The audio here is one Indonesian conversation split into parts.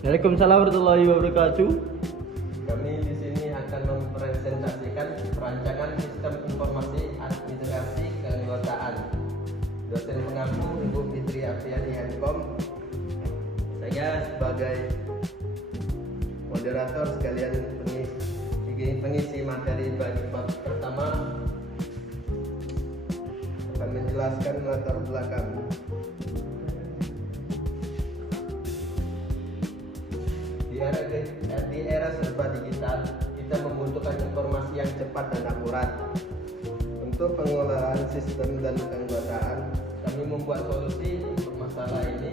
Waalaikumsalam warahmatullahi wabarakatuh. Kami di sini akan mempresentasikan perancangan sistem informasi administrasi keanggotaan. Dosen pengampu Ibu Fitri Apriani Hankom. Saya sebagai moderator sekalian pengisi materi bagi bab pertama akan menjelaskan latar belakang. Di era serba digital, kita membutuhkan informasi yang cepat dan akurat. Untuk pengelolaan sistem dan keanggotaan, kami membuat solusi untuk masalah ini.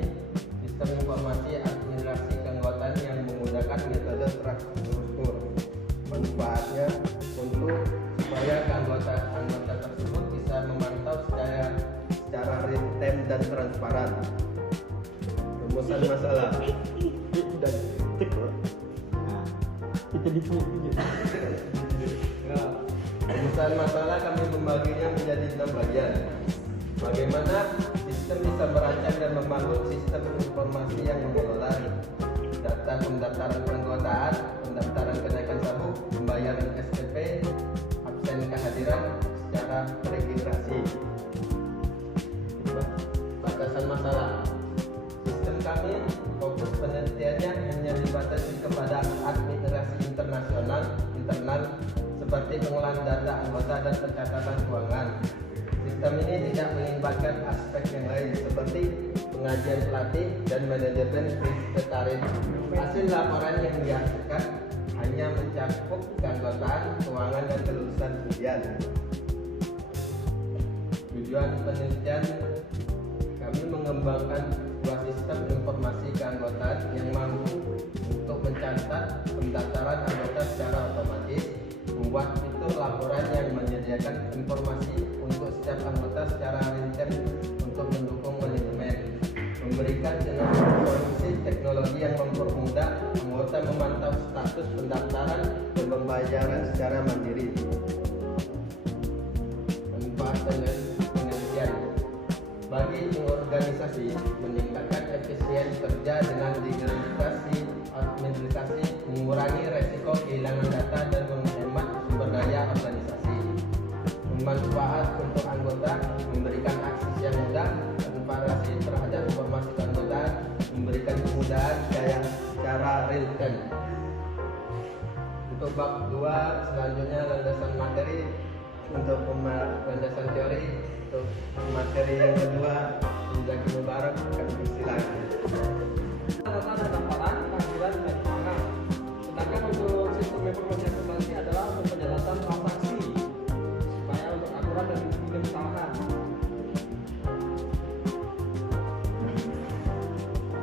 Sistem informasi administrasi keanggotaan yang menggunakan metode struktur. Manfaatnya untuk supaya anggota tersebut bisa memantau secara real time dan transparan. Rumusan masalah. Kita ditunggu. Rumusan masalah kami membaginya menjadi 6 bagian. Bagaimana sistem bisa merancang dan membangun sistem informasi yang mengelola data pendaftaran keanggotaan, pendaftaran kenaikan sabuk, pembayaran SPP, absen kehadiran secara registrasi. Batasan masalah. Sistem kami fokus penelitiannya hanya dibatasi kepada administrasi internal seperti pengolahan data anggota dan pencatatan keuangan. Sistem ini tidak melibatkan aspek yang lain seperti pengajian pelatih dan manajemen tarif. Hasil laporan yang dihasilkan hanya mencakup keanggotaan, keuangan dan kelulusan ujian. Tujuan penelitian kami mengembangkan sebuah sistem informasi keanggotaan yang mampu untuk mencatat pendaftaran anggota secara otomatis, membuat fitur laporan yang menyediakan informasi untuk setiap anggota secara real-time untuk mendukung manajemen, memberikan solusi teknologi yang mempermudah anggota memantau status pendaftaran dan pembayaran secara mandiri. Manfaat penelitian bagi organisasi, meningkatkan efisien kerja dengan digitalisasi administrasi, mengurangi resiko kehilangan data dan menghemat sumber daya organisasi. Bermanfaat untuk anggota, memberikan akses yang mudah, transparansi terhadap informasi keanggotaan, memberikan kemudahan secara real time. Untuk bab 2 selanjutnya landasan materi. Untuk landasan teori, untuk materi yang kedua Zaki Mubarak akan bersilakan. Data dan laporan, panggilan dan keuangan. Sedangkan untuk sistem informasi administrasi adalah untuk penjelasan transaksi supaya untuk akurat dan tidak kesalahan.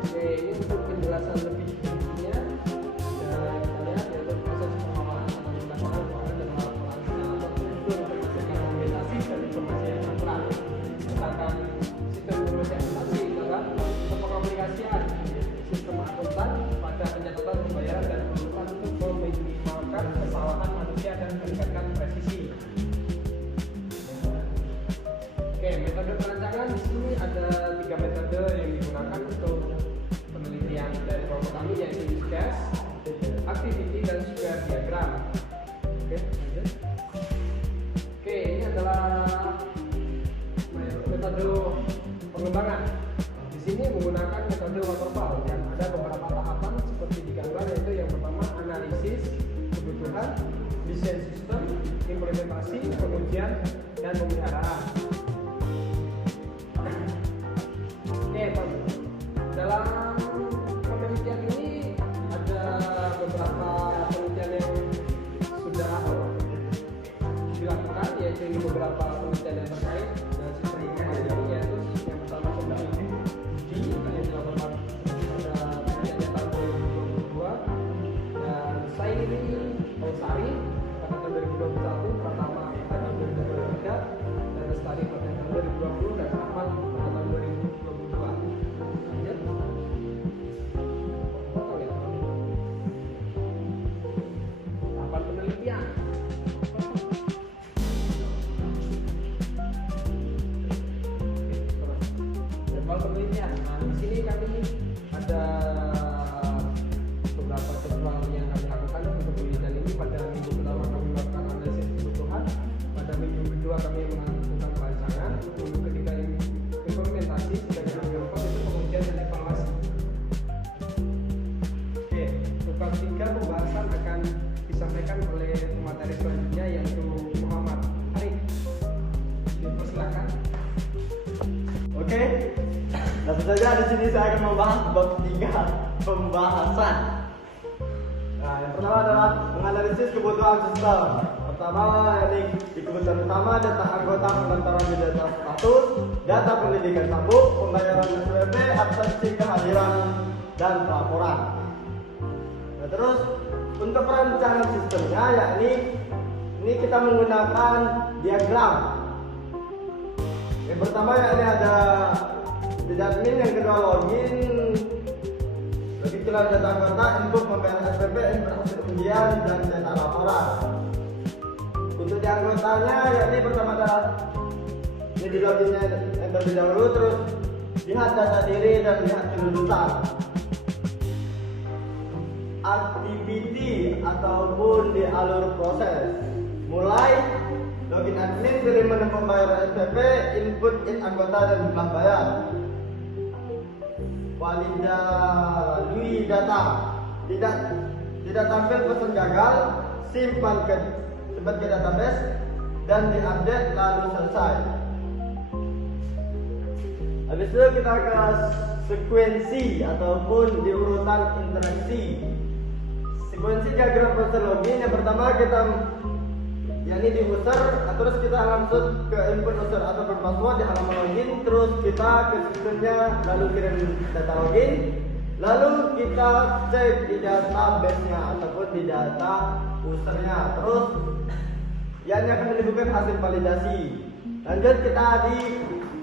Oke, ini untuk penjelasan lebih rinci dan kita lihat yaitu proses pengelolaan pendaftaran keuangan dan laporan secara terstruktur untuk menghasilkan dokumentasi dan informasi yang akurat. Sedangkan sistem informasi administrasi adalah untuk pengaplikasian sistem akuntan pada pencatatan pembayaran dan pengurusan untuk meminimalkan kesalahan manusia dan meningkatkan presisi. Oke, metode perancangan di sini ada 3 metode yang digunakan untuk penelitian dari kelompok kami, yaitu use case, activity dan square diagram. Oke, lanjut. Oke, ini adalah metode pengembangan. Di sini menggunakan metode waterfall yang ada beberapa tahapan seperti digambar, yaitu yang pertama analisis kebutuhan, desain sistem, implementasi, pengujian dan pemeliharaan. Oke, dalam penelitian ini ada beberapa penelitian yang sudah dilakukan, yaitu ini beberapa penelitian yang terkait dengan sistem informasi ini, yaitu yang pertama tentang yang dilakukan pada penelitian tahun 2022 dan Sairi Osari pada tahun 2021, Pratama pada tahun 2023 dan Lestari pada tahun 2020 dan Ahmad pada tahun 2022. Lanjut. Tahapan penelitian. Jadwal penelitian. Nah, di sini kami ada bab 3 pembahasan akan disampaikan oleh pemateri selanjutnya yaitu Muhammad Arif. Dipersilakan. Oke, langsung saja di sini saya akan membahas bab 3 pembahasan. Nah, yang pertama adalah menganalisis kebutuhan sistem. Pertama, ini di kebutuhan pertama data anggota pendaftaran di data status, data pendidikan sabuk, pembayaran SPP, absensi kehadiran dan pelaporan. Nah, terus untuk perencanaan sistemnya, yakni ini kita menggunakan diagram. Yang pertama yakni ada tidak admin, yang kedua login, begitulah data anggota, input pembayaran SPP, input hasil ujian dan data laporan. Untuk di anggotanya yakni pertama adalah ini di loginnya yang terlebih dahulu, terus lihat data diri dan lihat kelulusan. Aktiviti ataupun di alur proses, mulai login admin, pilih menu pembayaran SPP, input anggota dan jumlah bayar, validasi data, tidak tampil pesan gagal, simpan ke database dan diupdate lalu selesai. Habis itu kita ke sekuensi ataupun di urutan interaksi. Sekuensi diagram proses login, yang pertama kita yakni di user, terus kita langsung ke input user ataupun password di halaman login, terus kita ke sistemnya lalu kirim data login, lalu kita cek di database-nya ataupun di data usernya, terus yang akan menimbulkan hasil validasi. Lanjut kita di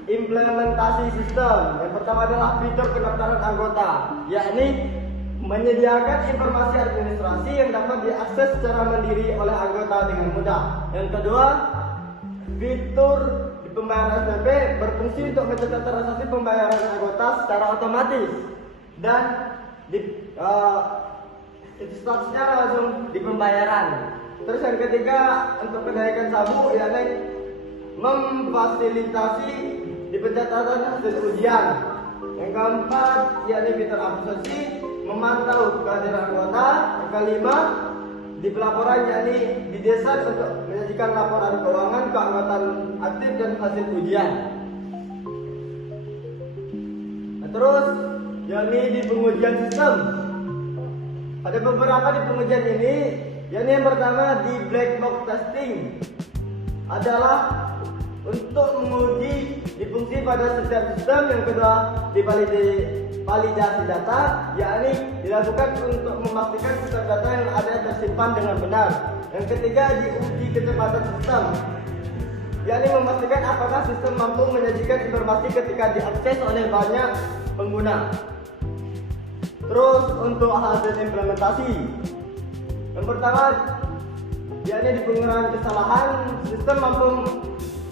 implementasi sistem. Yang pertama adalah fitur pendaftaran anggota, yakni menyediakan informasi administrasi yang dapat diakses secara mandiri oleh anggota dengan mudah. Yang kedua, fitur di pembayaran SPP berfungsi untuk mencatat transaksi pembayaran anggota secara otomatis dan statusnya langsung di pembayaran. Terus yang ketiga, untuk kenaikan sabuk yakni memfasilitasi di pencatatan hasil ujian. Yang keempat, yakni fitur absensi, memantau kehadiran anggota. Yang kelima, di pelaporan yakni didesain untuk menyajikan laporan keuangan, keanggotaan aktif dan hasil ujian. Nah, terus yakni di pengujian sistem. Ada beberapa di pengujian ini, yakni yang pertama di black box testing adalah untuk menguji di fungsi pada setiap sistem. Yang kedua di validasi data, yakni dilakukan untuk memastikan sistem data yang ada tersimpan dengan benar. Yang ketiga di uji kecepatan sistem, yakni memastikan apakah sistem mampu menyajikan informasi ketika diakses oleh banyak pengguna. Terus untuk hasil implementasi, yang pertama yakni di pengurangan kesalahan, sistem mampu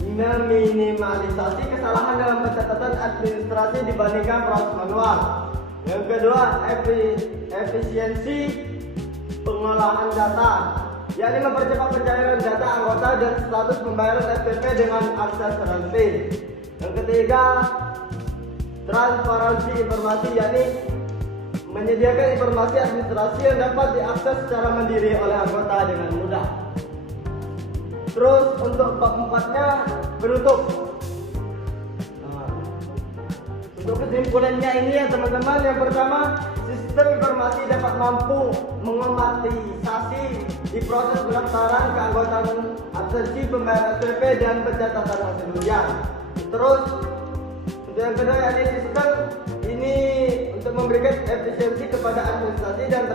meminimalisasi kesalahan dalam pencatatan administrasi dibandingkan proses manual. Yang kedua, efisiensi pengolahan data, yakni mempercepat pencairan data anggota dan status pembayaran SPP dengan akses transparan. Yang ketiga, transparansi informasi, yakni menyediakan informasi administrasi yang dapat diakses secara mandiri oleh anggota dengan mudah. Terus untuk bab 4-nya penutup. Untuk kesimpulannya ini ya teman-teman, yang pertama, sistem informasi dapat mampu mengotomatisasi di proses pendaftaran, keanggotaan, absensi, pembayaran SPP dan pencatatan hasil ujian. Terus untuk yang kedua, yakni sistem ini untuk memberikan efisiensi kepada administrasi dan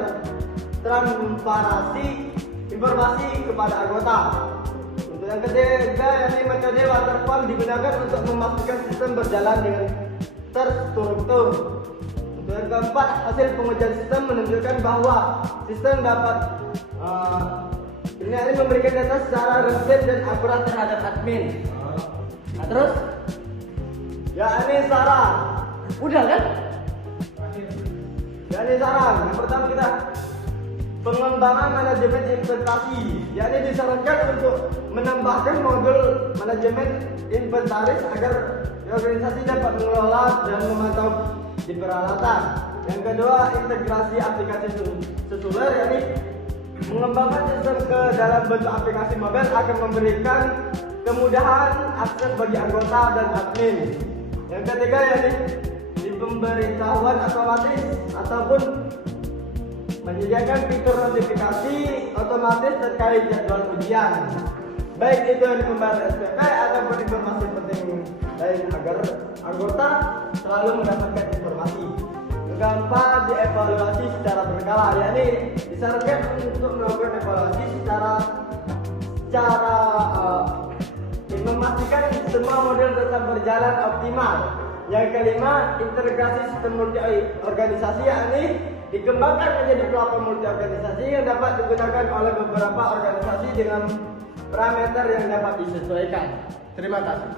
transparansi informasi kepada anggota. Untuk yang ketiga, yakni metode waterfall digunakan untuk memastikan sistem berjalan dengan terstruktur. Untuk yang keempat, hasil pengujian sistem menunjukkan bahwa sistem dapat ini memberikan data secara real dan akurat terhadap admin. Nah, terus yakni saran. Udah kan? Yakni saran. Yang pertama kita pengembangan manajemen inventasi, yakni disarankan untuk menambahkan modul manajemen inventaris agar organisasi dapat mengelola dan memantau di peralatan. Yang kedua, integrasi aplikasi seluler, yakni mengembangkan sistem ke dalam bentuk aplikasi mobile akan memberikan kemudahan akses bagi anggota dan admin. Yang ketiga yakni di pemberitahuan otomatis ataupun menyediakan fitur notifikasi otomatis terkait jadwal ujian, baik itu yang pembayaran SPP ataupun informasi penting lain agar anggota selalu mendapatkan informasi. Yang keempat, dievaluasi secara berkala, yakni disarankan untuk melakukan evaluasi secara memastikan semua model tetap berjalan optimal. Yang kelima, integrasi sistem multi organisasi, yakni dikembangkan menjadi platform multi organisasi yang dapat digunakan oleh beberapa organisasi dengan parameter yang dapat disesuaikan. Terima kasih.